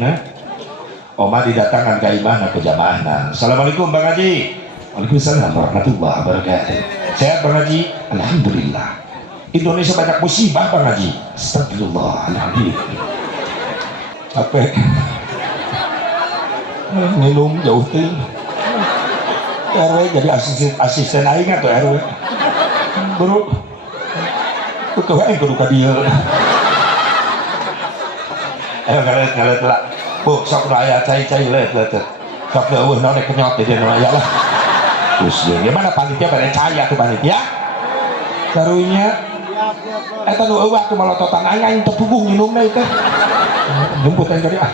nah. Oma didatangkan ke imahna ke jamaahna. Assalamualaikum Bang Haji. Waalaikumsalam warahmatullahi wabarakatuh. Sehat Bang Haji? Alhamdulillah. Indonesia banyak musibah Bang Haji. Astagfirullah. Alhamdulillah. Capek. Minum jauh tuh. RW jadi asisten aing atau RW. Bro. Kudu kudu ka dieu. Ngalet lah. Bu, sok raya cai let. Sok deueuh naon kenyot di dieu ya lah. Terus gimana panitia pada caya tuh panitia? Karunya eta nu eueuh tuh malototan aing teu puguh minum deui teh. Jemput aing tadi ah.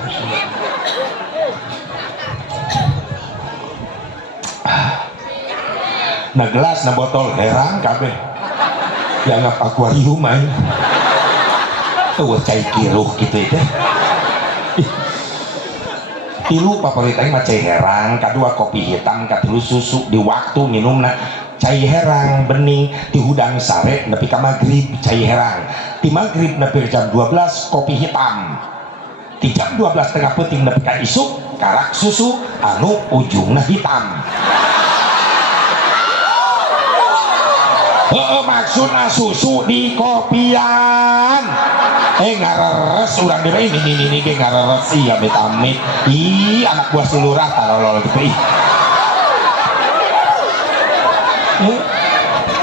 Nah gelas, nah botol herang kabeh. Dianggap akuarium aing. Eueuh cai kiruh kitu teh. Tilu favorit aing mah cai herang, kadua kopi hitam, katilu susu. Di waktu minumna cai herang bening, di hudang sare nepi ka magrib cai herang, di magrib nepi jam 12 kopi hitam, di jam 12 tengah peuting nepi ka isuk karak susu anu ujungna hitam. Maksudna susu di kopian. Ngareres urang dewe ini ge ngareres ieu amit-amit. Ih, anak buah silurah tarolol gitu ih.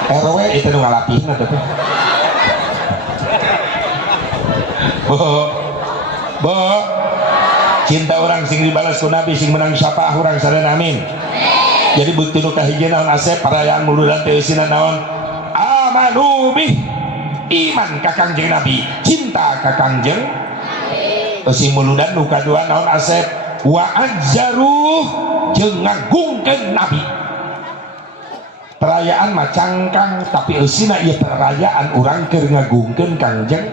RW itu nu ngalatihna teh. Bo. Cinta orang sing dibalas ku Nabi sing menang syafaah urang sadana amin. Jadi bukti nu kahiji naon asep perayaan muludan teh eusina naon? Amanu bih. Iman ka Kangjeng Nabi, cinta ka Kangjeng si muludan nu kadua naon asep wa azzaruh jeung ngagungkeun Nabi. Perayaan mah cangkang tapi eusina ieu perayaan urang keur ngagungkeun Kangjeng.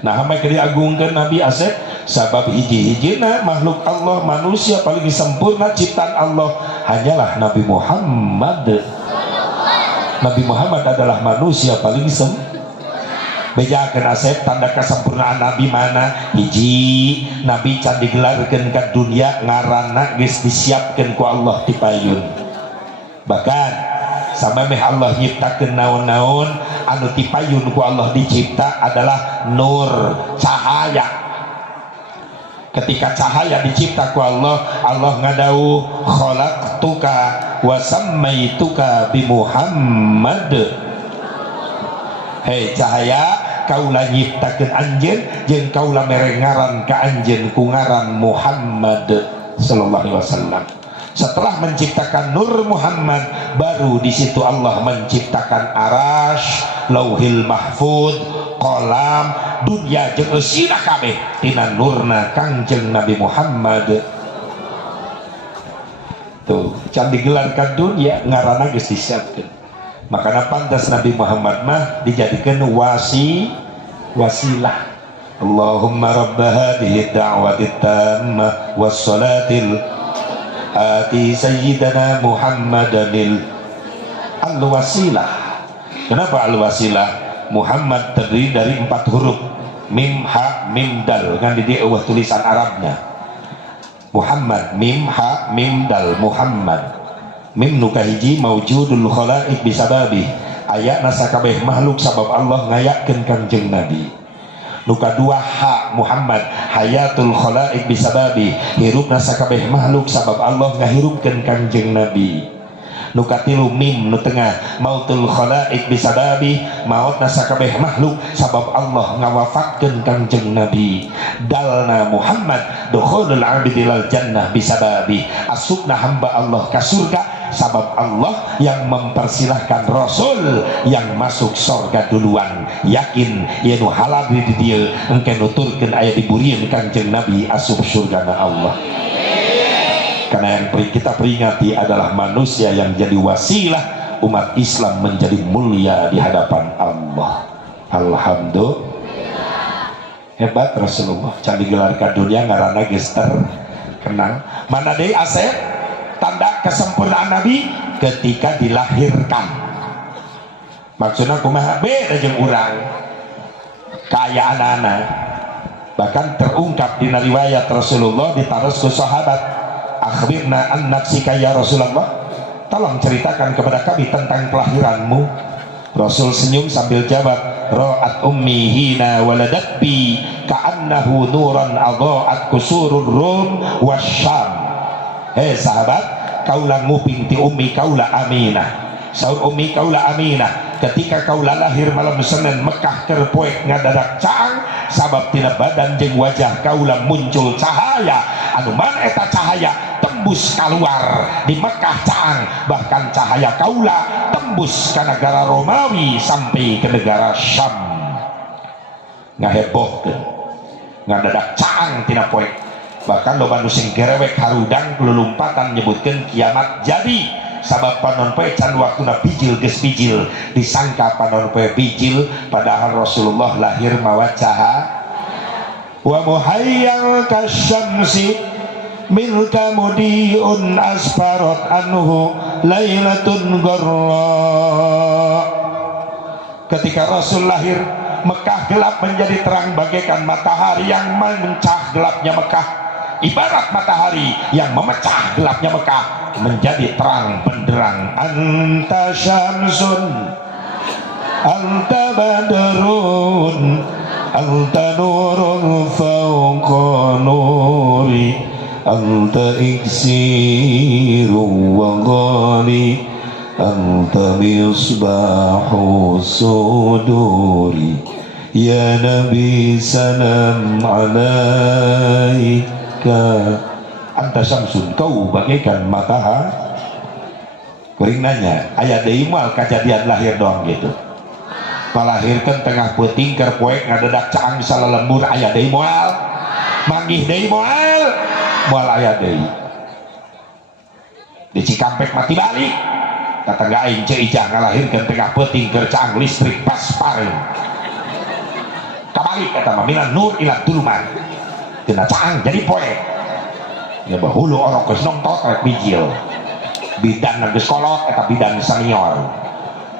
Nah hamai keur diagungkeun Nabi asep sabab hiji-hijina makhluk Allah manusia paling sempurna ciptaan Allah hanyalah Nabi Muhammad. Nabi Muhammad adalah manusia paling bejakeun asep tanda kesempurnaan Nabi mana hiji Nabi can digelarkeun ka dunia ngaranna geus disiapkeun ku Allah ti payun. Bahkan sampai Allah nyiptakeun naon-naon anu ti payun ku Allah dicipta adalah nur cahaya. Ketika cahaya dicipta ku Allah, Allah ngadauh khalaqtuka wa sammaituka bi Muhammad. Hei cahaya, kaulah nyiptakeun anjeun jeung kaulah mere ngaran ka anjeun ku ngaran Muhammad sallallahu alaihi wasallam. Setelah menciptakan nur Muhammad, baru di situ Allah menciptakan arash, lauhil mahfud, kolam, dunia jeung eusina kabeh tina nurna Kangjeng Nabi Muhammad. Tuh, can digelarkan dunia ngaranna geus disiapkeun. Makana pantas Nabi Muhammad mah dijadikeun wasilah. Allahumma rabb hadhihi da'wati tammah was salatil ati sayyidana Muhammadanil al-wasilah. Kenapa al-wasilah? Muhammad terdiri dari 4 huruf mim ha mim dal kan di dia tulisan Arabnya Muhammad mim ha mim dal Muhammad. Mim nu kahiji maujudul khalaiq bisababi aya nasakabeh makhluk sabab Allah ngayakeun Kangjeng Nabi. Nu kadua ha Muhammad hayatul khalaiq bisababi hirup nasakabeh makhluk sabab Allah ngahirupkeun Kangjeng Nabi. Nu katilu mim nu tengah mautul khalaiq bisababi maut nasakabeh makhluk sabab Allah ngawafatkeun Kangjeng Nabi. Dalna Muhammad dukhulul abdil jannah bisababi asupna hamba Allah ka surga sabab Allah yang mempersilahkan Rasul yang masuk surga duluan. Yakin ieu nu halal di dieu engke nuturkeun aya diburian Kangjeng Nabi asup surgana Allah. Karena yang kita peringati adalah manusia yang jadi wasilah umat Islam menjadi mulia di hadapan Allah. Alhamdulillah. Hebat Rasulullah. Can digelarkan dunia ngaranna geus terkenal. Mana deui asep tanda kesempurnaan Nabi ketika dilahirkan. Maksudnya kumaha beda jeung urang. Kaya anak-anak Bahkan terungkap di riwayat Rasulullah ditaruh ke sahabat, akhbirna an nafsika ya Rasulullah, tolong ceritakan kepada kami tentang kelahiranmu. Rasul senyum sambil jawab, ra'at ummi hina waladat bi ka'annahu nuran adha'at kusurur rum wasyam. Hei sahabat, kaulah nguping ti ummi kaulah Aminah. Saur ummi kaulah Aminah, ketika kaulah lahir malam Senin Mekah kerpoek ngadadak caang, sabab tina badan jeung wajah kaulah muncul cahaya anu mana eta cahaya tembus keluar di Mekah caang, bahkan cahaya kaulah tembus ke negara Romawi sampai ke negara Syam. Ngahebohkeun ngadadak caang tina poek. Bahkan loba nu sing gerewek harudang kelulumpatan nyebutkeun kiamat jadi, sabab panon poe can waktuna bijil geus bijil, disangka panon poe bijil padahal Rasulullah lahir mawa cahaya. Wa muhayyal kasyamsi milka mudiun asfarat anhu lailatun gharra. Ketika Rasul lahir, Mekah gelap menjadi terang bagaikan matahari yang mencah gelapnya Mekah, ibarat matahari yang memecah gelapnya Mekah menjadi terang benderang. Anta syamsun anta badrun anta nurun fawqa nuri anta iksiru wa ghali anta misbahu suduri ya Nabi salam alaika. Anta samsun, kau bagaikan matahari. Kuring nanya, aya deui moal kejadian lahir doang gitu. Palahirkeun tengah peuting keur poek ngadadak caang salalembur, aya deui moal. Manggih deui moal aya deui. Di Cikampek mati balik. Tetangga aing ceu ijah ngalahirkeun tengah peuting keur caang listrik pas pareung. Kabalik eta mah minan nur ila tuluman. Tina caang jadi poek. Ya bahulu orang geus nongtot rek bijil. Bidan geus kolot eta bidan senior.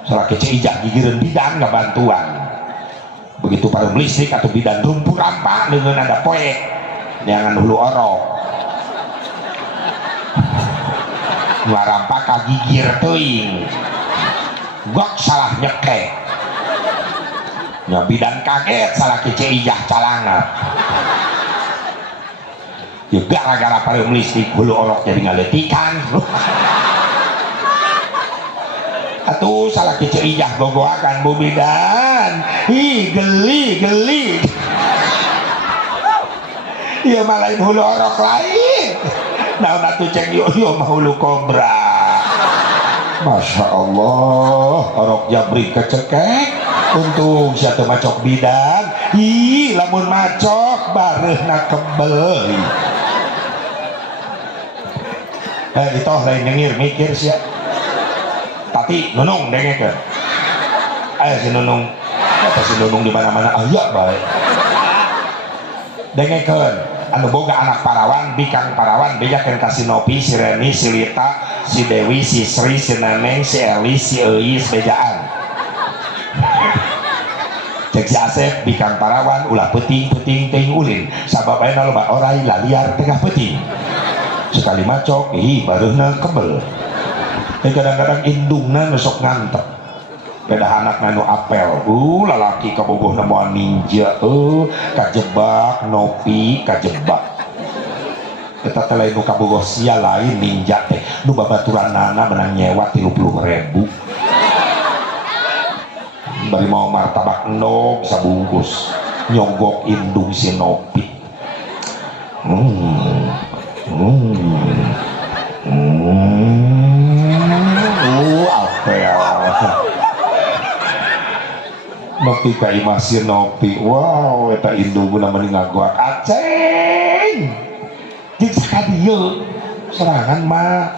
Salaki ceu ijah gigireun bidan ngabantuan. Begitu pareum listrik atau bidan rumpur rampa leungeun ada poek. Jangan hulu orok. Ngarampa ka gigir teuing. Gok salah nyekek. Nya bidan kaget salaki ceu ijah calangat. Ya gara-gara pareum listrik hulu orok jadi ngaletikan. Atuh salah kecil ijah gogoakan bu bidan. Ih geli. Iya malain hulu orok lain. Naon atuh ceng yo mah hulu kobra. Masya Allah, orok jabrik kecekek. Untung siapa macok bidan. Ih lamun macok bareuhna kebel. Itu lain nyengir mikir sih. Tapi nunung dengekeun. Si nunung. Apa si nunung di mana-mana aya bae. Dengekeun. Anu boga anak parawan, bikang parawan bejakeun ka si Nopi, si Reni, si Lita, si Dewi, si Sri, si Neneng, si Eli, si Eis bejaan. Cek si Asep bikang parawan ulah peuting teuing ulin. Sabab ayeuna loba orai laliar tengah peuting. Sekali macok, baruhna kebel. Kadang-kadang indungna besok ngantep. Beda anak nganu apel. Lalaki kabogohna moal ninja. Kajebak Nopi kajebak. Eta teh lain nu kabogoh sia lain ninja teh. Nu babaturanana menang nyewa 30.000. Bari mau martabak endog sabungkus. Nyogok indung si Nopi. Apel Nopi ka imah si Nopi. Wow eta indungna meni ngagoak aceng jeung sakadieu serangan mah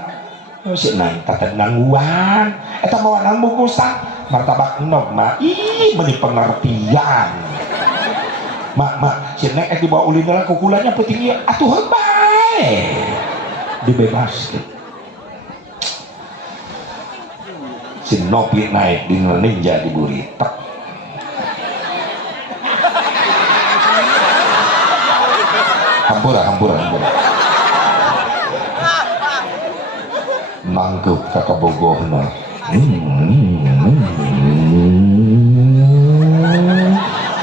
si naik tata nangguan eta mah wanang bungkusan martabak endog mah meni pengertian. Mak si nek dibawa ulin dalam kukulannya peuting ieu atuh bae dibebas. Si Nopi naik di ninja diburi tek. hampura mangkup kakak bogohna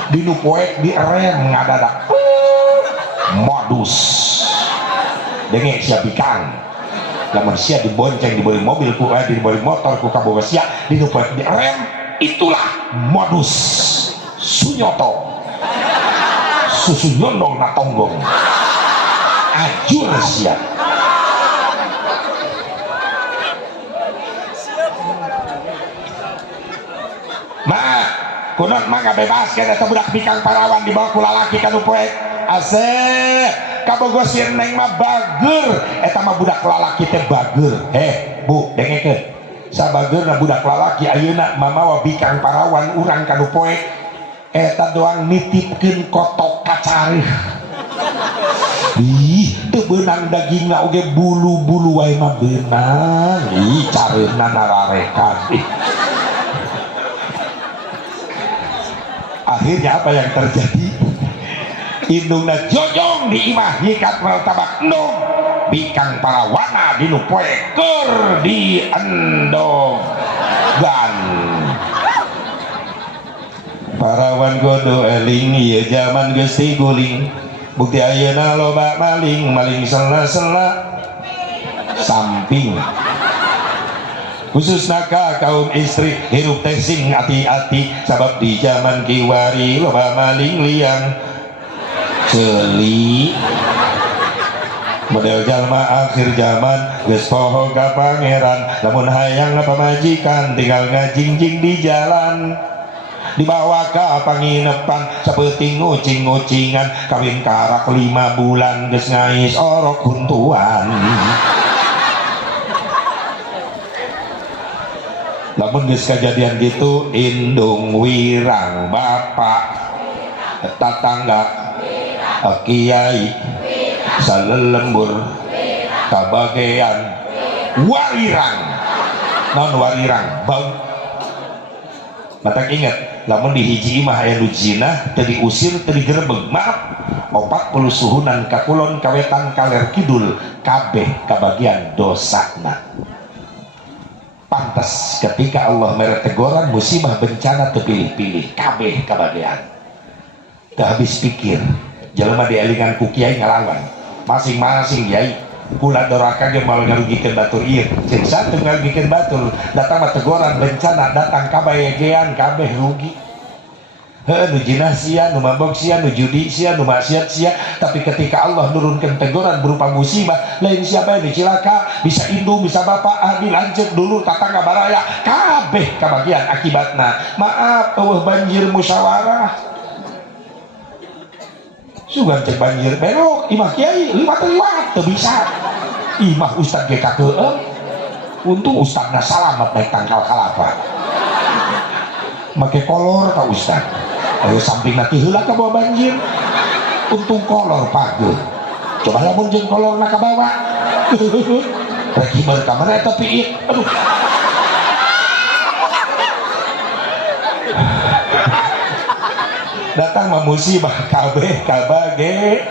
dinu poek di rem ngadadak modus dengek siap bikang lamun sia dibonceng diberi mobil ku diberi motor ku kaboga sia dinu poek di rem itulah modus sunyoto susu nyondong na tonggong ajur sia kunon mah bebas kan eta budak bikang parawan dibawa ku lalaki kanu poek asep kabogosir neng mah bager eta mah budak lalaki teh bager bu dengekeun sabageurna budak lalaki ayeuna mamawa bikang parawan urang kanu poek eta doang nitipkeun kotok kacarih ih teu beunang dagingna oge bulu-bulu wae mah beunang ih careuna nararekan akhirnya apa yang terjadi indungna jojong di imah nyikat martabak nom bikang parawana dinu poe keur di endongan parawan godo eling ieu zaman geus guling bukti ayeuna loba maling sela-sela samping khususna ka kaum istri hirup teh sing hati-hati sabab di zaman kiwari loba maling liang celi model jalma akhir zaman geus poho ka pangeran lamun hayang pamajikan tinggal ngajingjing di jalan dibawa ka panginepan saeuting ngucing-ngucingan kawin karak 5 bulan geus ngais orok huntuan lamun geus kejadian gitu indung wirang bapak tetangga kiai salelembur kabagean warirang non warirang bang matak inget lamun di hiji imah aya nu zina teu diusir teu digerebeg maaf 40 suhunan ka kulon kawetan kaler kidul kabeh kabagian dosana pantas ketika Allah mere teguran musibah bencana terpilih-pilih kabeh kabagian teu habis pikir jelema dielingan ku kiai ngalawan masing-masing kiai kula dorakan ge mal ngarugikeun batur ieu ceuk satu ngarugikeun batur datang mah teguran bencana datang kabagean kabeh rugi nu jinah sia, nu mabok sia, nu judi sia, nu maksiat sia tapi ketika Allah nurunkan teguran berupa musibah lain siapa yang dicilaka bisa indung, bisa bapak dilancet dulu tatangga baraya kabeh kabagian akibatna maaf eueuh banjir musyawarah sugan cek banjir belok imah kiai liwat teu bisa imah ustad ge kakeueum untung ustadna salamat naik tangkal kalapa make kolor ka ustad ayo samping nanti heula ka bawa banjir untung kolor pageuh coba lamun jeung kolorna ka bawa rek hibar ka mana eta piit aduh datang mah musibah kabeh kabage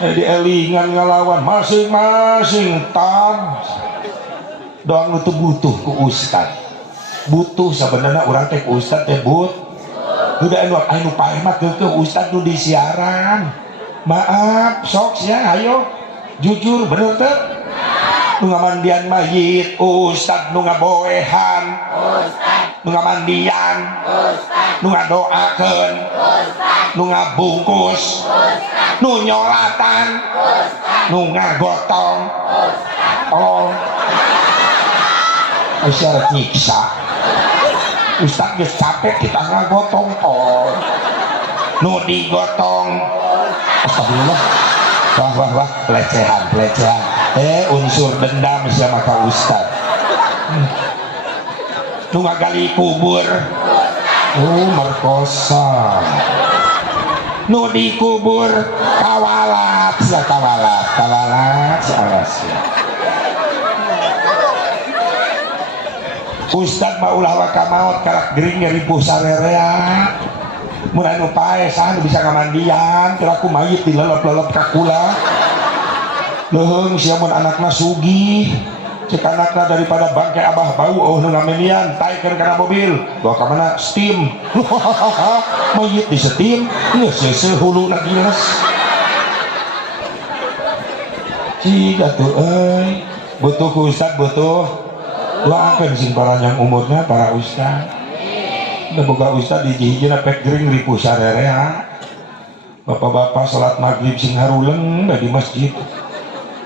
dielingan ngalawan masing-masing tad doang nu butuh ku ustad butuh sebenarnya orang teh ustad teh udah anu paeh mah ke ustad nu disiaran maaf sok sia ayo jujur bener teh nu ngamandian mayit ustad nu ngaboehan ustad nu ngamandian ustad nu ngadoakeun ustad nu ngabungkus ustad nu nyolatan ustad nu ngagotong ustad oh isyarat nyiksa ustad geus capek kita ngagotong tol nu digotong astagfirullah wah pelecehan unsur dendam sama ka ustad nu ngagali kubur merkosa nu dikubur kawalat alas ustad mah ulah waka maot karak gering ripuh sarerea mun anu paesan bisa ngamandian keur aku mayit dilelep-lelep ka kula leuheung sia mun anakna sugih cek anakna daripada bangke abah bau oh nu ngamenian taikeun kana mobil bawa ka mana steam mayit di steam geus seuseuh huluna giles ciga tuh butuh ku ustad butuh doakeun sing paranjang umurna para ustad da boga ustad hiji-hijina pek gering ripuh sarerea bapak-bapak salat maghrib sing haruleng da di masjid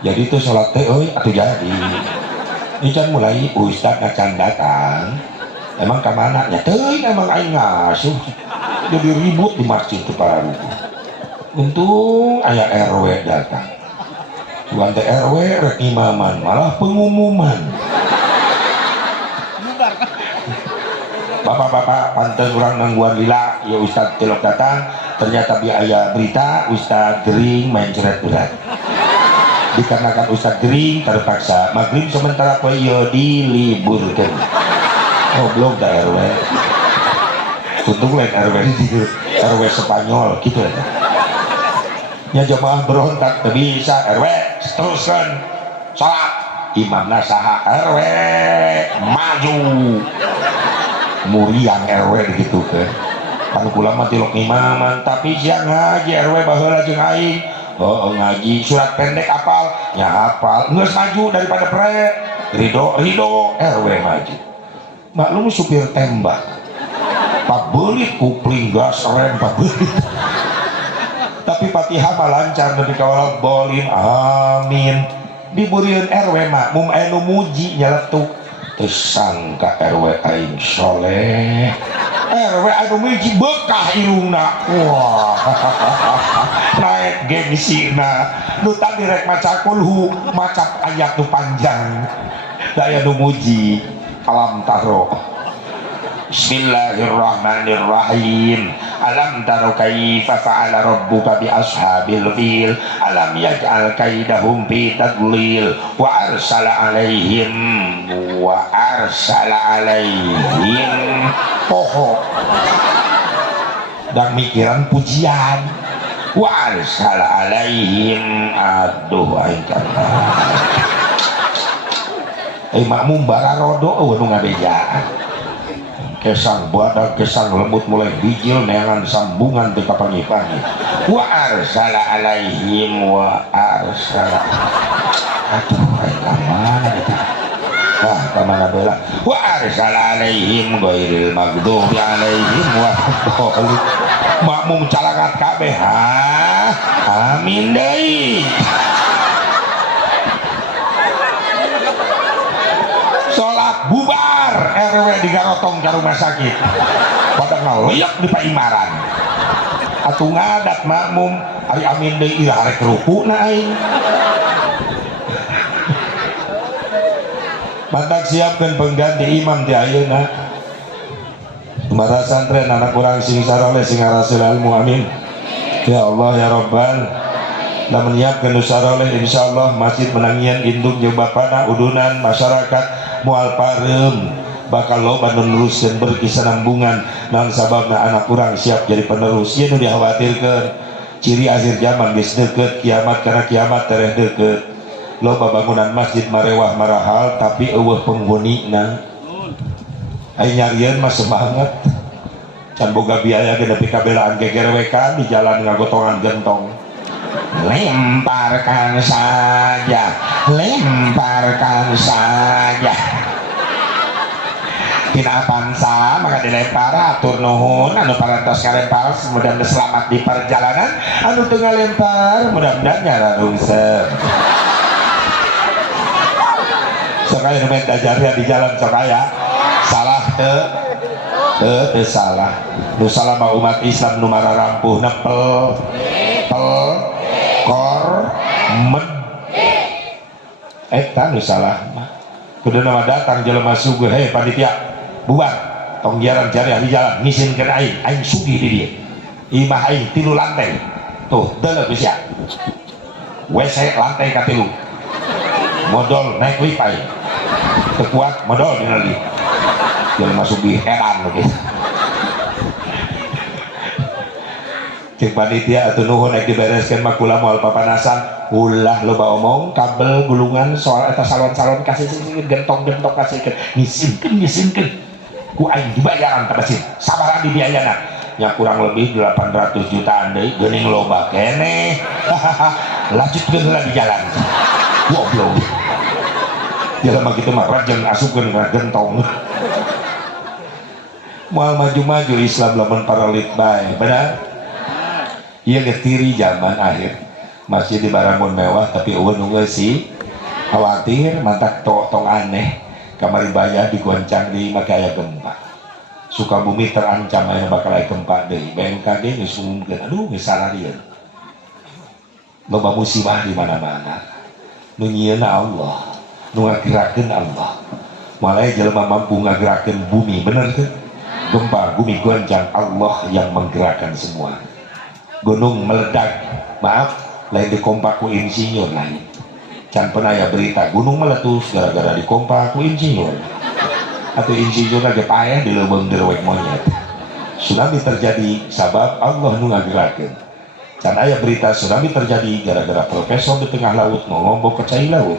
jadi itu salat teh euy atuh jadi ican mulai ustad ngacan datang emang kamana nya teuing emang aing ngasuh jadi ribut di masjid teh para ruku untung aya RW datang bukan teh RW rek imaman malah pengumuman bapak-bapak panten urang nangguan lila ya ustad celok datang ternyata biaya berita ustad gering main ceret berat dikarenakan ustad gering terpaksa maghrib sementara poe diliburkan goblok da RW untung lain RW di RW Spanyol gitu ya jamaah berontak tapi bisa RW teruskan salat imamna saha RW maju muriang RW begitu kan pan kula mah tilok imaman tapi siang ngaji RW baheula jeung aing oh ngaji surat pendek apal nya hafal geus maju daripada pre ridho RW maju maklum supir tembak pabelit kupling gas rem pabelit tapi Fatihah mah lancar nepi ka bolin amin dibeureun RW mah mum anu muji nyeletuk tersangka RW aing soleh RW anu muji bekah irungna wah naik gengsina nu tadi rek maca kulhu maca ayat nu panjang daya nu muji alam taro Bismillahirrahmanirrahim. Alam taro kaifa fa'ala rabbuka bi ashabil fil. Alam yaj'al kaidahum fi tadlil wa arsala alaihim poho. Dan mikiran pujian. Wa arsala alaihim aduh aing kana. Makmum bararodo nu ngabejaan. Kesang badak kesang lembut mulai bijil neangan sambungan teu kapangi-pangi wa arsala alaihim wa arsala aduh kamana eta kamana bela wa arsala alaihim ghairil maghdubi alaihim wa dhalin makmum calangat kabeh amin deui sholat bubar RW digarotong ke rumah sakit pada ngeliat di paimaran atuh ngadat makmum ari amin deui arek rukuna aing mantak siapkeun pengganti imam di ayeuna mara santren anak urang sing saroleh sing ngarasil ilmu amin ya Allah ya Rabbal da menyiapkeun saroleh insyaallah masjid menangian induk jeung bapana udunan masyarakat mual parem bakal loba meneruskan berkesinambungan dan sababna anak kurang siap jadi penerus ieu nu dikhawatirkeun ciri akhir zaman geus deukeut kiamat karena kiamat tereh deukeut loba bangunan masjid marewah marahal tapi eueuh penghunina aya nyarieun mah semangat can boga biaya ge nepi ka belaan gegerwekan di jalan ngagotongan gentong lemparkan saja tina pansa maka dilempar atur nuhun anu parantos ngalempar mudah-mudahan selamat di perjalanan anu teu ngalempar mudah-mudahan nyara rungsep sok aya nu ajarnya di jalan sok aya salah teu salah nu salah mah umat Islam nu mararampuh nepel kor med eta nu salah mah kudu nama datang jelema sugih hei panitia bubar tong jalan cari ahli jalan ngisinkeun aing sugih di dieu imah aing 3 lantai tuh deuleuh geus ya WC lantai ka 3 modal naik lift aing teu kuat modal dina lift jelema sugih heran begitu cek panitia atuh nuhun rek dibereskeun mah kula moal papanasan ulah loba omong kabel gulungan soal eta salon-salon kasih gentong-gentong kasihkeun ngisimkeun ku aing dibayaran ka basin sabaran di biayana nya kurang lebih 800 jutaan deui geuning loba keneh lanjutkeun heula di jalan goblok jelema kitu mah rajeng asupkeun ka gentong moal maju-maju Islam lamun paralit bae benar ieu getiri zaman akhir masih di barang mewah tapi eueun nu sih khawatir mantak tong aneh kamari bayar digoncang di makaya gempa Sukabumi terancam aya bakal aya gempa deui BMKG geus ngumumkeun aduh geus salarieur loba musibah di mana-mana nu nyieunna Allah nu ngagerakeun Allah malai jelema mampu ngagerakeun bumi bener teu gempa bumi goncang Allah yang menggerakkan semua gunung meledak maaf lain dikompak ku insinyur lain can pernah ya berita gunung meletus gara-gara dikompak ku insinyur atau insinyur lagi payah di leubeung derwek monyet tsunami terjadi sabab Allah nu ngagerakeun can aya berita tsunami terjadi gara-gara profesor di tengah laut ngombok ke cai laut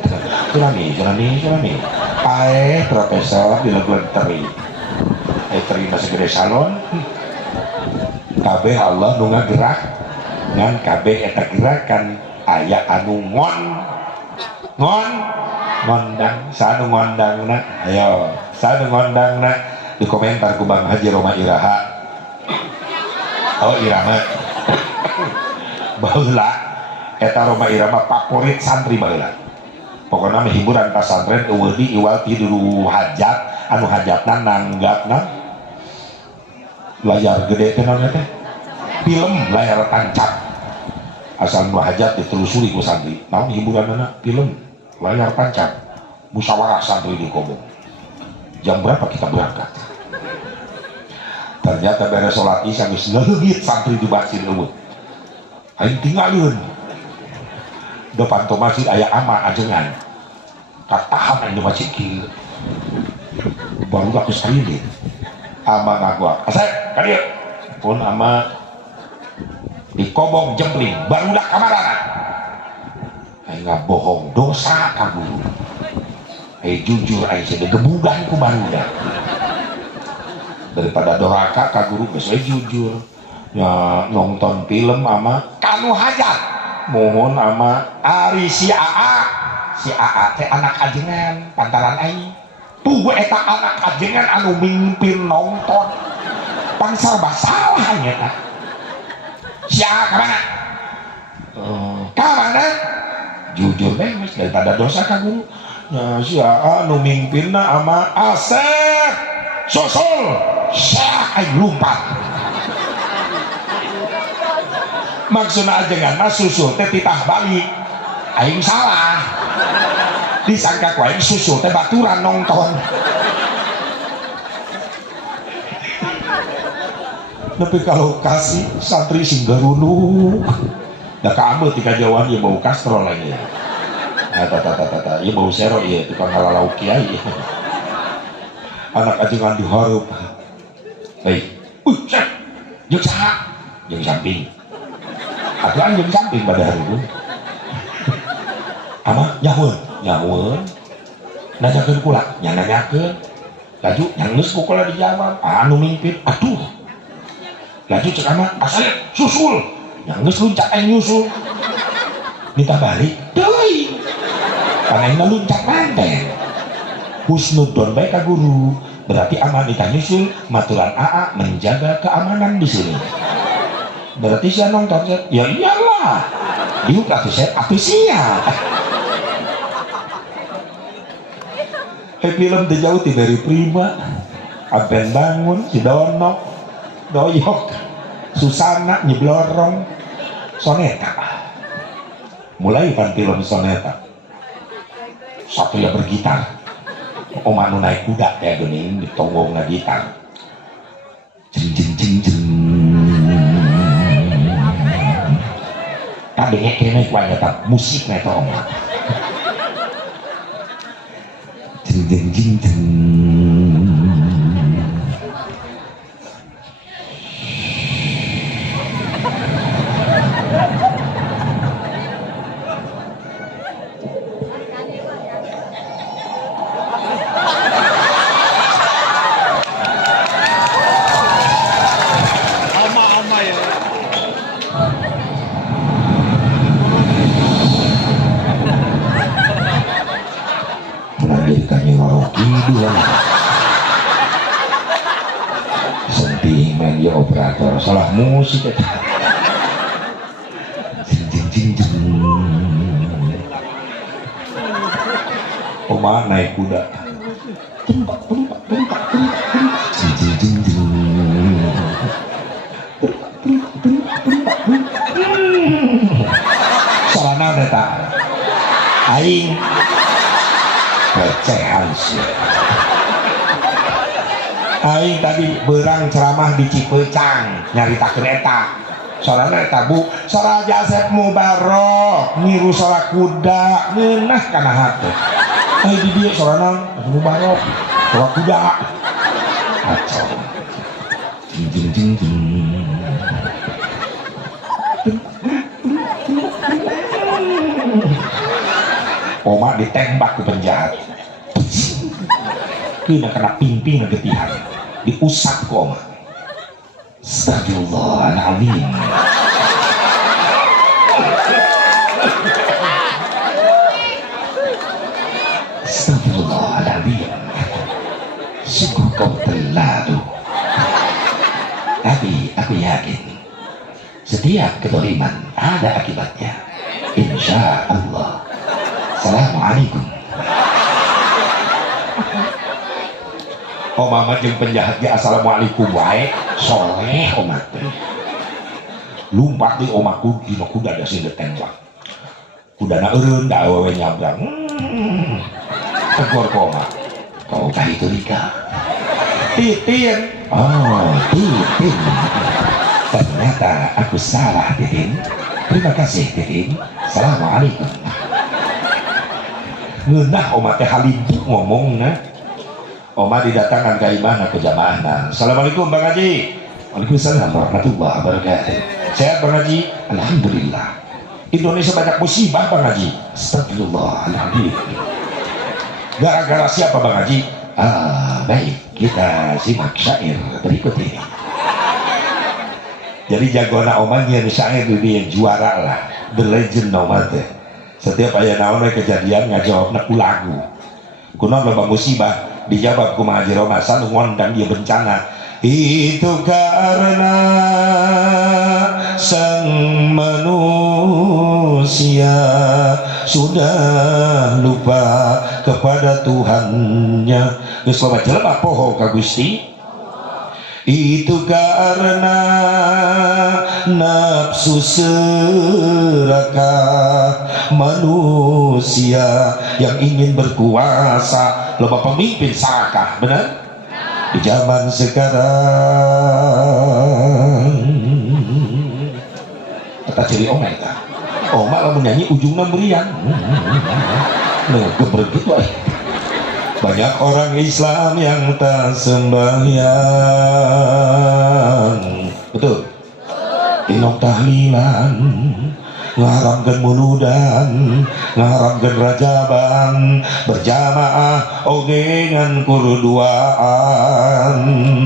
tsunami profesor di leubeung teri teri masih gede salon kabeh Allah nu ngagerak ngan kabeh eta gerakan aya anu ngondang sanu ngondangna ayo sanu ngondangna di komentar ku Bang Haji Roma Iraha oh Irama baheula eta Roma Irama favorit santri baheula pokona mah hiburan pasantren eueuh di iwal tidur hajat anu hajatna nanggapna layar gede teh naon teh film layar tancap asal nu hajat ditelusuri ku santri naon hiburanna film layar tancap musyawarah santri di kobong jam berapa kita berangkat ternyata beres sholat isya geus leungit santri di masjid eueuh aing tinggalieun depan teu masjid aya ama ajengan katahan aing di masjid kieu baru geus salilin ama ngaguak asep ka dieu pun ama dikobong jempling barudak kamarana aing bohong dosa ka guru jujur aing sih gebugan ku barudak daripada doraka ka guru geus jujur ya nonton film ama kanu hajat mohon ama ari si AA teh anak ajengan pantaran aing tuh eta anak ajengan anu mimpin nonton pangsal basalah nya sia kamana kamana jujur beres daripada dosa ka guru ya sia anu mimpinna ama Asep susul sia aing lumpat maksudna ajengan mah susul teh titah balik aing salah disangka ku aing susul teh baturan nonton tapi kalau kasih santri sing garunu da kamu tika jawan ieu bau kastrol lagi ya ieu bau sero ieu tukang ngalalau kiai anak ajengan dihareup hei cek jeung saha jeung samping atuh jeung samping pada hareup ama nyahoeun nanyakeun kula nya nanyakeun laju nyanggeus ku kula dijawab anu mimpin aduh laju cek ama asal susul yang geus luncat aing nyusul minta balik deui karena aing luncat manteng husnudon bae ka guru berarti ama minta nyusul maturan AA menjaga keamanan di sini berarti sia nonton ya iyalah diuk atuh set atuh sia film teh jauh ti dari prima aben bangun si dono doyok Susana nyeblorong soneta mulai pan film soneta satu ya bergitar om anu naik kuda kayak geuning ditonggong na gitar jeng jeng jeng jeng tak dengek kene ku aya tak musik na eta om jeng jeng jeng jeng ribuan. Sentimen ya operator, salah musik eta. Jing jing jing. Oma naik kuda. Tumpak tumpak tumpak tumpak. Jing jing jing jing. Salah naon eta? Aing recehan sih. Aing tadi berang ceramah di Cipecang nyaritakeun eta. Soalnya eta Bu, soal Jasep Mubarok niru soal kuda ngeunah kana hate. Di dieu soalna Mubarok soal kuda. Acau. Jing jing jing jing. Oma ditembak ke penjahat. Kena kena pimpin ngegetihan. Diusap ke Oma. Astagfirullahaladzim. Astagfirullahaladzim. Sungguh kau terlalu. Tapi aku yakin setiap kedoliman ada akibatnya. Insya Allah. Assalamualaikum. Oma jeung penjahat ge assalamualaikum wae soleh oma teh. Lumpat di oma kuda da sing ditembak. Kudana eureun da awewe nyabrang. Tegor koma. Kau kah itu Rika? Titin. Oh, Titin. Ternyata aku salah Titin. Terima kasih Titin. Assalamualaikum. Ngeunah oma teh halintu ngomongna. Oma didatangkan ke imana ke jamaahna. Assalamualaikum Bang Haji. Waalaikumsalam warahmatullahi wabarakatuh. Sehat Bang Haji? Alhamdulillah. Indonesia banyak musibah Bang Haji. Astagfirullahaladzim. Gara-gara siapa Bang Haji? Baik, kita simak syair berikut ini. Jadi jagona Oma nyian syair ini juara lah. The legend Oma teh. Setiap aya naon kejadian ngajawabna ku lagu. Kunaon loba musibah dijawab ku Haji Romasan ngondang dia bencana. Itu karena sang manusia sudah lupa kepada Tuhannya. Geus loba jelema poho ka Gusti. Itu karena nafsu serakah manusia yang ingin berkuasa. Loba pemimpin serakah, benar? Di zaman sekarang kata ciri Oma itu Oma lah menyanyi ujungnya meriang. Gebrek gitu aja. Banyak orang Islam yang tak sembahyang. Betul. Inok tahlilan, ngaharamkeun muludan, ngaharamkeun rajaban, berjamaah oge ngan kuruduaan.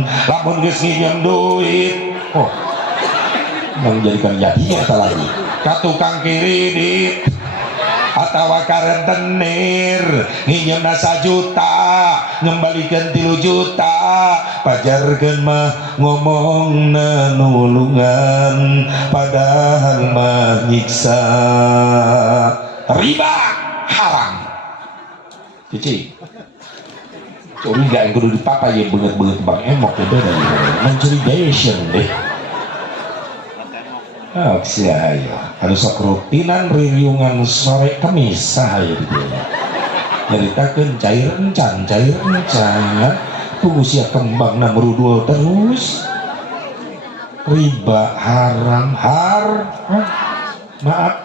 Lamun geus nginjem duit, menjadikan jadinya eta lagi. Ka tukang kiridit atawa ka rentenir nginjemna 1 juta ngembalikan 3 juta pajarkeun mah ngomong nulungan padahal mah nyiksa. Riba haram cici curiga yang kudu dipapa ya banget Bang Emok itu dari mencurigaation deh. Saya harus rutinan riungan sore Kamis sahaya gitu. Nyaritakeun cair encan tunggu sia kembang merudul terus. Riba haram maaf.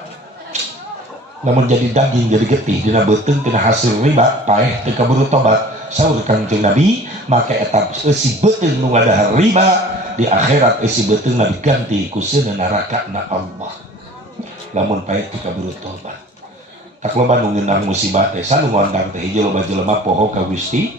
Namun jadi daging jadi getih dina beuteung tina hasil riba paeh teu kaburu tobat. Saur Kangjeng Nabi make eta si beuteung nu ngadahar riba di akhirat isi beuteungna diganti ku seuneu narakana Allah. Lamun paeh teu kaburu tobat. Tak loba nu ngeunang musibah teh sanu ngondang teh hiji loba jelema poho ka Gusti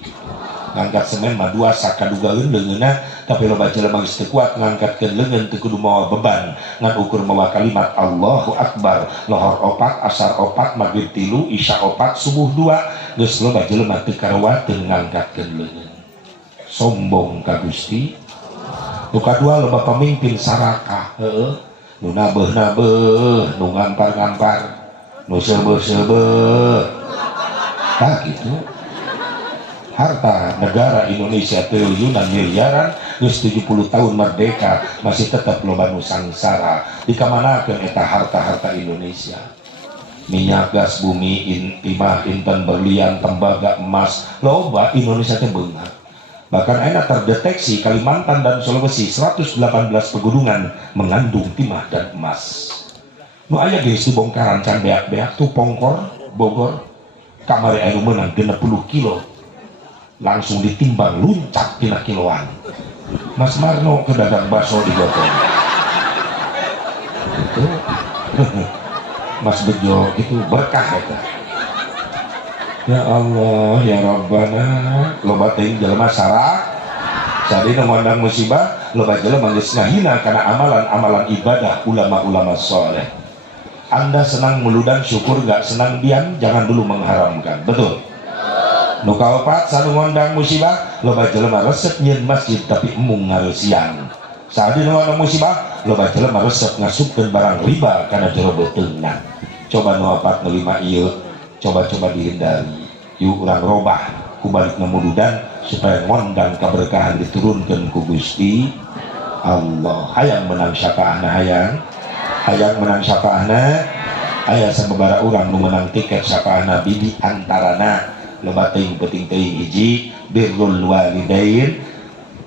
ngangkat semen mah dua sakadugaeun leungeunna tapi loba jelema geus teu kuat ngangkatkeun leungeun teu kudu mawa beban ngan ukur mawa kalimat Allahu Akbar lohor 4 asar 4 maghrib 3 isya 4 subuh 2 geus loba jelema teu karawatkeun ngangkatkeun leungeun sombong ka Gusti. Nu kadua loba pamimpin sarakah heueuh nu nabeuh-nabeuh nu ngampar-ngampar nu seubeuh-seubeuh tah gitu. Harta negara Indonesia triliunan miliaran geus 70 tahun merdeka masih tetap loba nu sangsara dikamanakeun eta harta-harta Indonesia. Minyak gas bumi timah inten berlian tembaga emas loba Indonesia teh beunghar. Bahkan enak terdeteksi Kalimantan dan Sulawesi 118 pegunungan mengandung timah dan emas. Nu aya geus dibongkaran can beak-beak tu Pongkor Bogor kamari aya meunang 60 kilo langsung ditimbang luncat tina kiloan. Mas Marno ke dagang bakso di Gotong itu Mas Bejo itu berkah eta. Ya Allah ya Rabbana loba teuing jelema sarak sadina ngondang musibah loba jelema geus ngahina kana amalan-amalan ibadah ulama-ulama saleh. Anda senang meludang syukur, gak senang diam, jangan dulu mengharamkan. Betul? Nu kaopat sanu ngondang musibah loba jelema resep nyeun masjid tapi emung ngareusian. Sadina ngondang musibah loba jelema resep ngasupkeun barang riba kana jero beuteungna. Coba nu opat nu lima ieu coba-coba dihindari. Yuk urang robah kubalik ngamududan supaya ngondang keberkahan diturunkeun ku Gusti Allah. Hayang menang syafaahna hayang menang syafaahna aya sababaraha urang nu menang tiket syafaahna bibi antarana loba teuing penting teuing hiji birrul walidain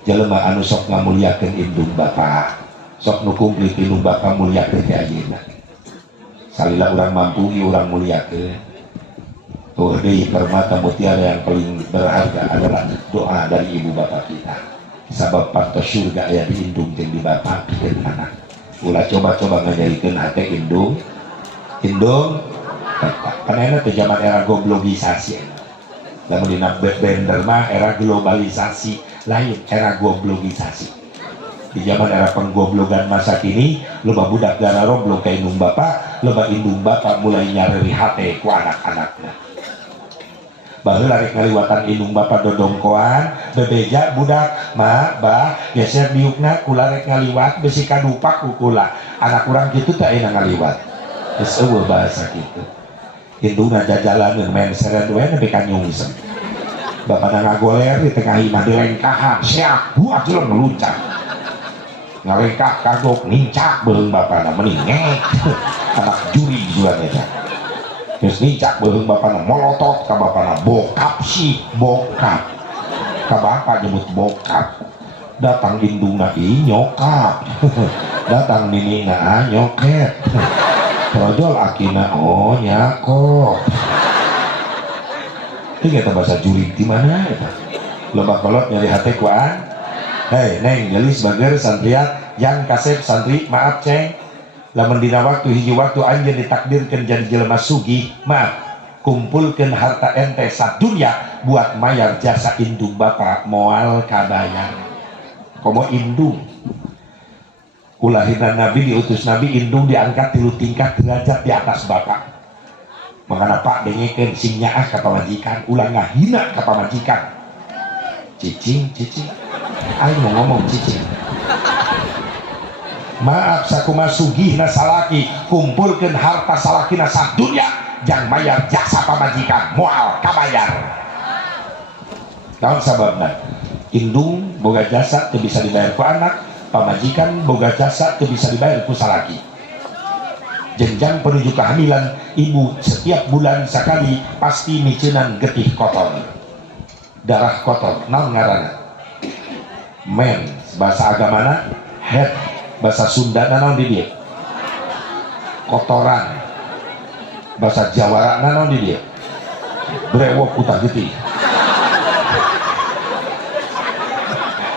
jelema anu sok ngamuliakeun indung bapa sok nu kumplit indung bapa muliakeun ti ayeuna salila urang mampu ieu urang muliakeun. Deui permata mutiara yang paling berharga adalah doa dari ibu bapak kita. Sabab pantos surga aya di indung jeung di bapa pikeun anak. Ulah coba-coba ngajarikeun hate indung bapak. Panena teh zaman era globalisasi. Lamun dina bender mah era globalisasi lain era globalisasi. Di zaman era penggoblogan masa kini loba budak gara roblog ka indung bapak, loba indung bapak mulai nyareri hate ku anak-anakna. Baru lari ngaliwatan indung bapak dodongkoan bebeja budak ma bah geser diukna kula rek ngaliwat besi kadupak kukula anak kurang gitu tak enak ngaliwat geus eueuh bahasa gitu indungna jajalan main seret we nepi ka nyungsem bapana ngagoler di tengah imah dilengkahan siap buat jelema meluncat ngalengkah kagok nincak beuleung bapana mending anak juri juga eta. Terus nincak beuheung bapana molotot ka bapana bokap sih bokap ka bapak nyebut bokap datang indungna ih nyokap datang ninina nyoket projol akina oh nyakop itu kita bahasa jurig di mana eta loba kolot nyari hate kuaan hei neng gelis bager santriat yang kasep santri maaf ceng lamun dina waktu hiji waktu anjeun ditakdirkeun jadi jelema sugih maaf kumpulkeun harta ente sadunya buat mayar jasa indung bapak moal kabayar komo indung kulahiran nabi diutus nabi indung diangkat 3 tingkat derajat di atas bapak makana pak dengekeun sing nyaah ka pamajikan ulah ngahina ka pamajikan cicing aing mau ngomong cicing maaf sakuma sugihna salaki kumpulkeun harta salakina sadunya jang mayar jasa pamajikan moal kabayar naon sababna indung boga jasa teu bisa dibayar ku anak pamajikan boga jasa teu bisa dibayar ku salaki jenjang penuju kehamilan ibu setiap bulan sekali pasti miceunan getih kotor darah kotor naon ngaranna men bahasa agamana head bahasa Sunda naon di dia kotoran bahasa Jawa naon di dia brewok utak getih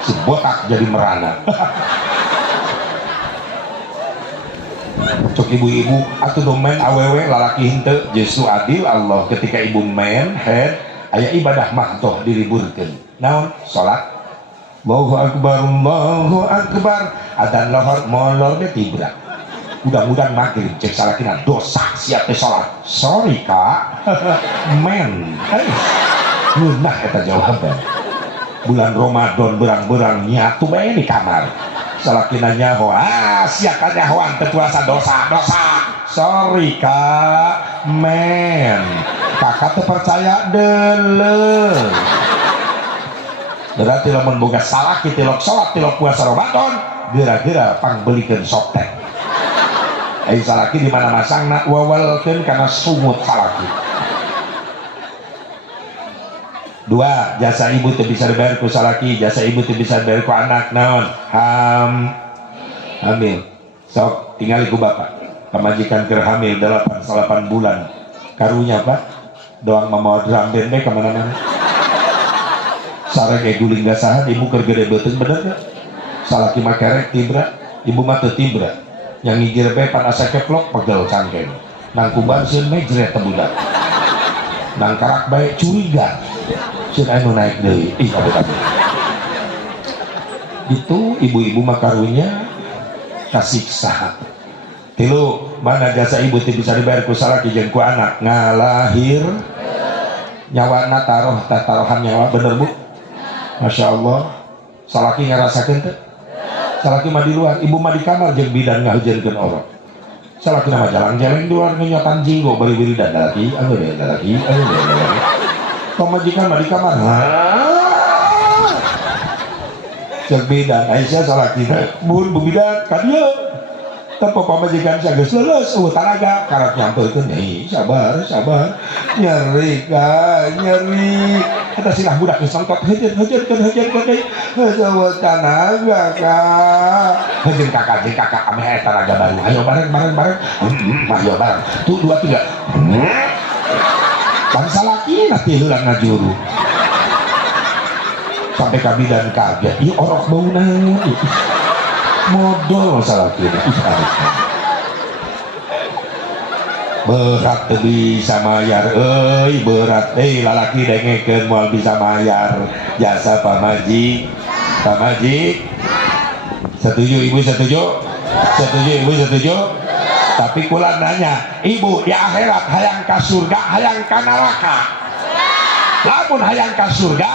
si botak jadi merana cok ibu-ibu atuh domain awewe lalaki henteu Yesus adil Allah ketika ibu main head aya ibadah mahdoh diliburkeun naon salat Allahu akbar adzan lohor molor ge tibra mudah-mudahan maghrib cek salakina dosa siap teh salat sorry kak men ngeunah eta jawaban bulan Ramadan berang-berang nyatu bae di kamar salakina nyaho sia ka nyahoan teu puasa dosa sorry kak men kakak teu percaya deuleu berarti lamun boga salaki tilok salat tilok puasa Ramadan geura-geura pangbelikeun softtek ai salaki di mana masangna wawalkeun kana sungut salaki. Dua, jasa ibu teu bisa dibayar ku salaki, jasa ibu teu bisa dibayar ku anak naon hamil sok tinggal ku bapak pamajikan keur hamil 8 bulan karunya pak doang mamawa drum band bae kemana-mana sareng guling gasahan ibu keur gede beuteung bener gak salaki mah kerek tibra ibu mah teu tibra yang ngigir bae pan asa keplok pegel cangkeng nang kuban sieun mejret teh budak nang karak bae curiga sieun anu naik deui ih aduh itu ibu-ibu mah karunya kasiksa. Tilu, mana jasa ibu teu bisa dibayar ku salaki jeung ku anak ngalahir nyawana tarohan nyawa bener bu Masya Allah salaki ngarasakeun teh salaki mah di luar ibu mah di kamar jeung bidan ngahujeunkeun orok salaki mah jalang-jalang di luar nyotan jinggo bari wiridan lagi pamajikan mah di kamar jeung bidan Aisyah salaki teh mun bu bidan ka dieu tanpa pamajikan sia geus leuleus tanaga karak nyampeulkeun deui sabar nyeri eta silah budak geus nontot heujeun deui sawa tanaga ka heujeun kakak ame eta tanaga baru ayo bareng ayo bareng tuh 2 3 bangsa laki nanti hilang ngajuru sampai kabidan kaget ieu orok bau naon modal masalah ini berat teu bisa mayar berat lalaki dengekeun moal bisa mayar jasa pamaji setuju ibu setuju tapi kula nanya ibu di akhirat hayang ka surga hayang ka neraka lamun hayang ka surga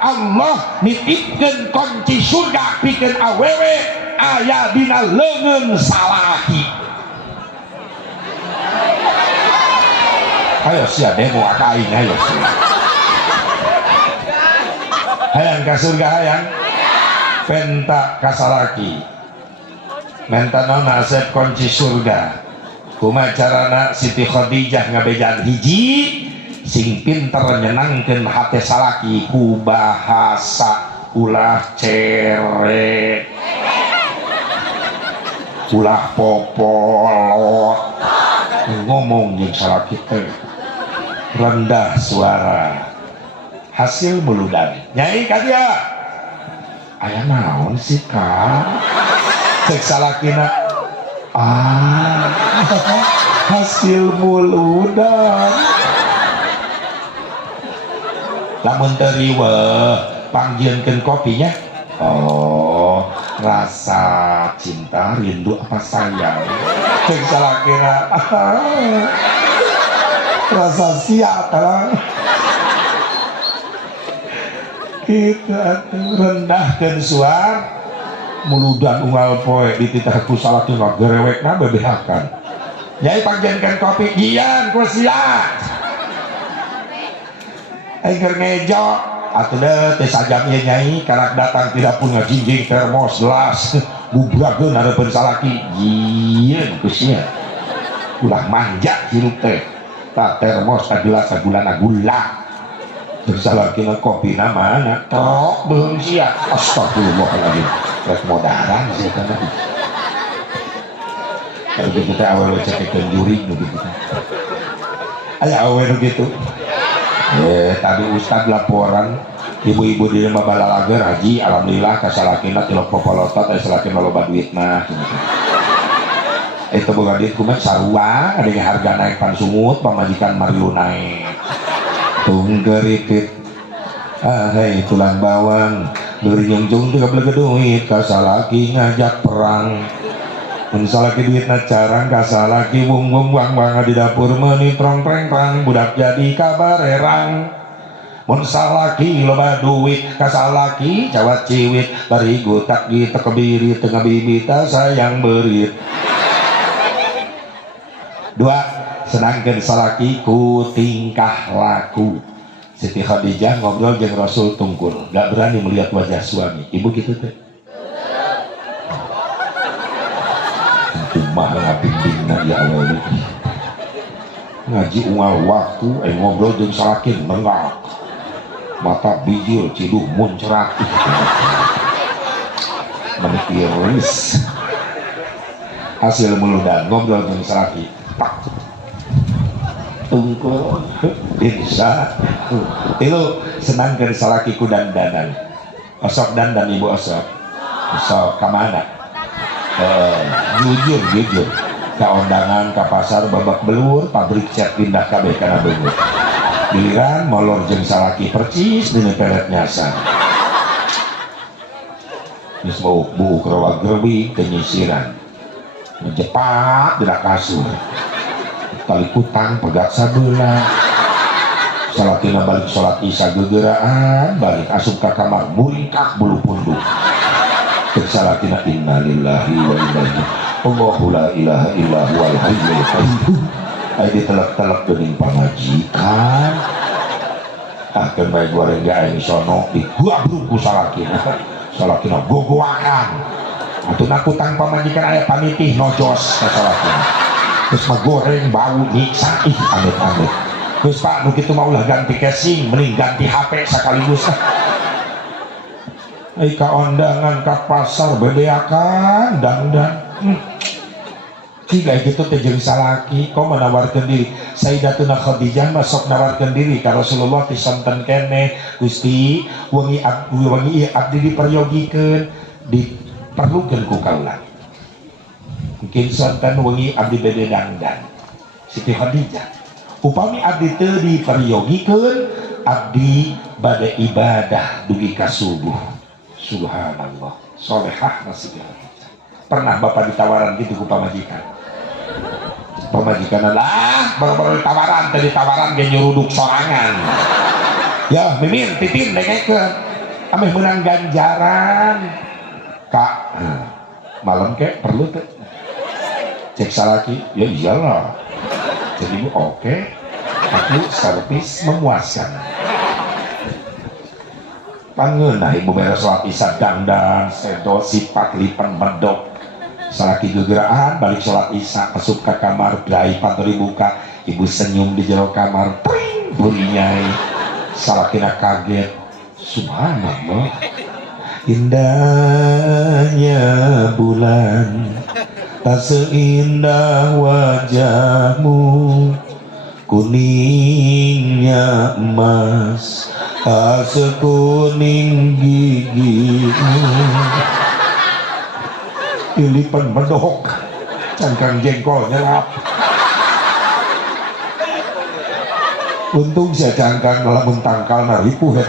Allah nitipkeun kunci surga pikeun awewe aya dina leungeun salaki ayo sia demo ka aing ayo sia hayang ka surga hayang penta ka salaki menta naon asep kunci surga kumaha carana Siti Khadijah ngabejaan hiji sing pinter nyenangkeun hate salaki ku bahasa ulah cere ulah popolot ngomong jeung salaki teh rendah suara hasil muludan nyai ka dia aya naon sih ka cek salakina hasil muludan lamun teu riweuh panggieunkeun kopinya rasa cinta rindu apa sayang cek salakina rasa siap kita rendahkeun suar muludan unggal poe dititah ku salakina gerewekna bebehakan nyai panggieunkeun kopi gian ku sia aing ngejo atuh teh sajam ieu nyai karak datang tidak pun ngajinjing termos gelas bubrageun hareupeun salaki jieun geus sia ulah manja hirup teh tak termos ka gelas sagulana gula terus salakina kopina mana tok beung sia astagfirullahaladzim rek modaran sia kana kalau gitu teh awewe cekekeun juring nu gitu aya awewe gitu tadi ustad laporan ibu-ibu di rumah balalager haji alhamdulillah kasalakina tilok popolotot salakina loba duitna itu boga duit kumaha sarua ada yang harga naik pan sungut pamajikan mariu naik tunggeripit Hei tulang bawang beri nyungjung tiga belas duit kasalaki ngajak perang mensalaki duit nacarang kasalaki wung wung wang wang di dapur meni prong preng prang budak jadi kabar erang mensalaki loba duit kasalaki cawat ciwit bari gutak di tekebiri tengah bibita sayang berit dua senangkan salaki ku tingkah laku. Siti Khadijah ngobrol jeung Rasul tungkul, gak berani melihat wajah suami. Ibu gitu teh. Itu mah ngabimbingna ya Allah ini. Ngaji unggal waktu, ngobrol jeung salakin nenggak. Mata bijil ciduh muncrat. Meniris. Hasil muludan ngobrol jeung salakin. Pak. Tungkul insya itu senang dari salakiku dandanan osok dandan ibu osok kemana jujur ke undangan ke pasar babak belur pabrik cat pindah kabeh kana beungeut giliran molor jeung salaki percis dina pelet nyasar geus buuk rawa gerbi kenyisiran menjepak dina kasur tali kutang pegat sabeula salakina balik sholat isya gegeraan balik asup ka kamar muringkak bulu punduk salakina innalillahi wa inna ilaihi Allahu la ilaha illa huwal hayyul qayyum ai ditelek-telek geuning pamajikan keun bae goreng ge aing sono diguabruk ku salakina gogoakan atuh nakutang pamajikan aya panitih nojos ka salakina terus mah goreng bau nyiksa amit-amit terus pak nu kitu mah ulah ganti casing mending ganti HP sekaligus ka ondangan ka pasar bedeakan dangdang tiga gitu teh jeung salaki kok menawarkeun diri Sayyidatuna Khadijah masuk nawarkeun diri ka Rasulullah pisanten kene Gusti wengi abdi diperyogikeun diperlukeun ku kaula mungkin sonten wengi abdi bede dangdan Siti Khadijah upami abdi teu diperyogikeun abdi bade ibadah dugi ka subuh subhanallah solehah Siti Khadijah pernah bapak ditawaran gitu ku pamajikan lah baru tawaran tadi tawaran ge nyuruduk sorangan ya mimin titin dengekeun ameh menang ganjaran kak malam kek perlu teh cek salaki ya iyalah jadi bu oke aku servis memuaskan pangeunah ibu beres sholat isya dandan sedo sipak lipen medok salaki gegeraan balik sholat isya masuk ke kamar dai panturi buka ibu senyum di jero kamar pring burinyai salakina kaget subhanallah indahnya bulan tak seindah wajahmu kuningnya emas tak sekuning gigimu ilipan bedok cangkang jengkol nyelap untung saya cangkang lamun tangkal naripuh ya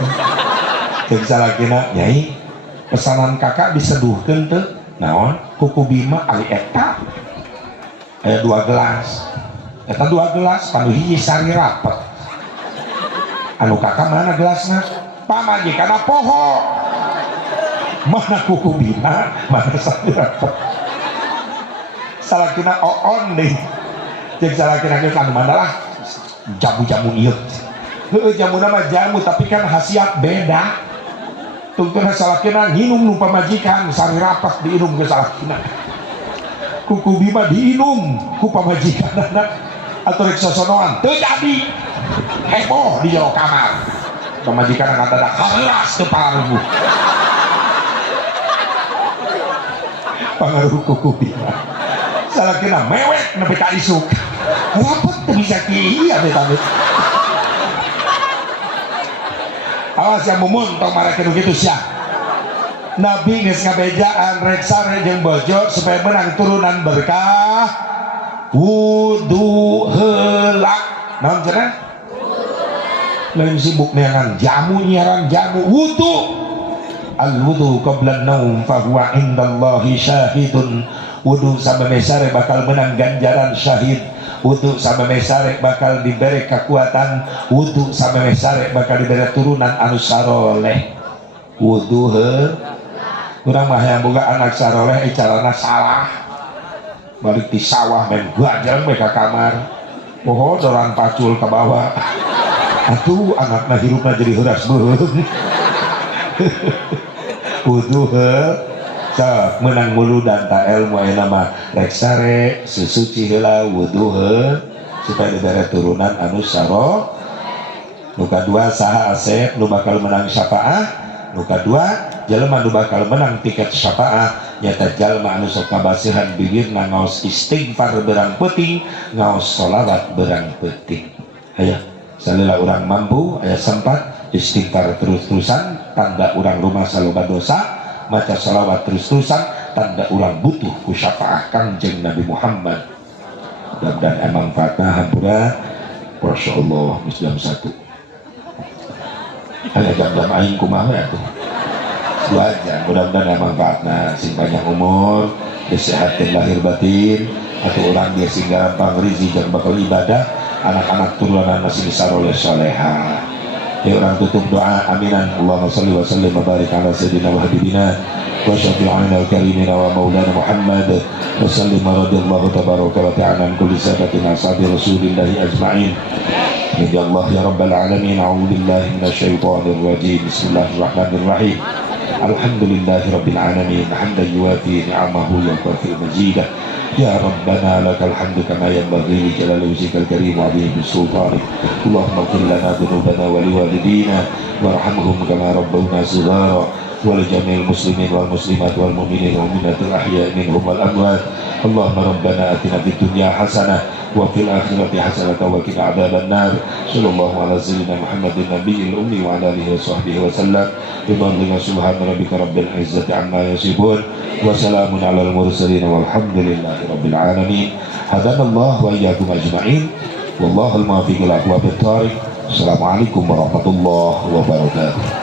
jadi salakina nyai pesanan kakak diseduhkeun teu naon kuku bima ali eta aya 2 gelas eta 2 gelas panu hiji sari rapet anu kakak mana gelasna pamajikanna poho mana kuku bima mana sari rapet salakina oon deh jeung salakina geus anu mandalah jamu-jamu ieu heueuh jamuna mah jamu tapi kan khasiat beda tungtun salakina nginum nu pamajikan sari rapat diinum ke salakina kuku bima diinum ku pamajikan atau rek sosonoan teu jadi heboh di jero kamar pamajikan ngadadak halas teu paruh pangaruh kuku bima salakina mewek nepi ka isuk rapet teu bisa kieu amit-amit awas yang mumun tong marakeun kitu sia Nabi geus ngabejaan rek sare jeung bojo supaya menang turunan berkah wudu heula naon cenah lain sibuk neangan jamu nyiaran jamu wudu. Al wudu qabla naum fa huwa indallahi syahidun. Wudu sabane sare bakal menang ganjaran syahid. Wudu sabane sare bakal diberi kekuatan. Wudu sabane sare bakal diberi turunan anu saroleh. Wudu urang mah yang boga anak saroleh carana salah. Balik di sawah main gajang mereka kamar. Pohon orang pacul ke bawah. Atuh anakna hirupna jadi heuras beuheung. Wudu sok menang mulu dan tak ilmu ayeuna mah rek sare susuci heula wudu supaya dibere turunan anu saro. Nu kadua saha asep nu bakal menang syafaah. Nu kadua jelema nu bakal menang tiket syafaah nyata jalma anu sok ngabasihan bibirna ngaos istighfar berang peuting, ngaos sholawat berang peuting. Aya salila urang mampu aya sempat istighfar terus-terusan tanda urang rumah saloba dosa, maca sholawat terus-terusan tanda urang butuh ku syafaah Kangjeng Nabi Muhammad. Mudah-mudahan manfaatna hampura. Masyaallah jam 1. Aya jam-jam aing kumaha atuh. Wajar, mudah-mudahan manfaatna sing panjang umur, kesehatan lahir batin, atau orang dia sing gampang rizki dan bakal ibadah, anak-anak turunan masih disaroleh soleha. Ya orang tutup doa aminan. Allahumma salli wa sallim wa barik ala sayyidina wa habibina wa syafi'ina wa karimina wa maulana Muhammad wa sallim radhiyallahu tabaraka wa ta'ala an kulli sahabatin ashabi rasulillahi ajma'in. Ya Allah ya rabbal alamin, a'udzu billahi minasyaitonir rajim. Bismillahirrahmanirrahim. Alhamdulillahi rabbil alamin hamdan yuwafi ni'amahu wa yukafi majidah. Ya Rabbana lakal hamdu kama yanbaghi li jalali wajhikal karim wa 'azimi sultanik. Allahumma ighfir lana dhunubana wa liwalidina warhamhum kama rabbawna shighara wa li jami'il muslimin wal muslimat wal mu'minin wal mu'minatil ahya'i minhum wal amwat. Allahumma rabbana atina fid dunya hasanah wa fil akhirati hasanah wa qina adzabannar. Sallallahu ala sayyidina Muhammadin nabiyil ummi wa ala alihi wa sahbihi wa sallam. Bihamdika subhana rabbika rabbil izzati amma yasifun wa salamun alal mursalin walhamdulillahi rabbil alamin. Hadanallahu wa iyyakum ajma'in. Wallahul muwaffiq ila aqwamit thariq. Assalamualaikum warahmatullahi wabarakatuh.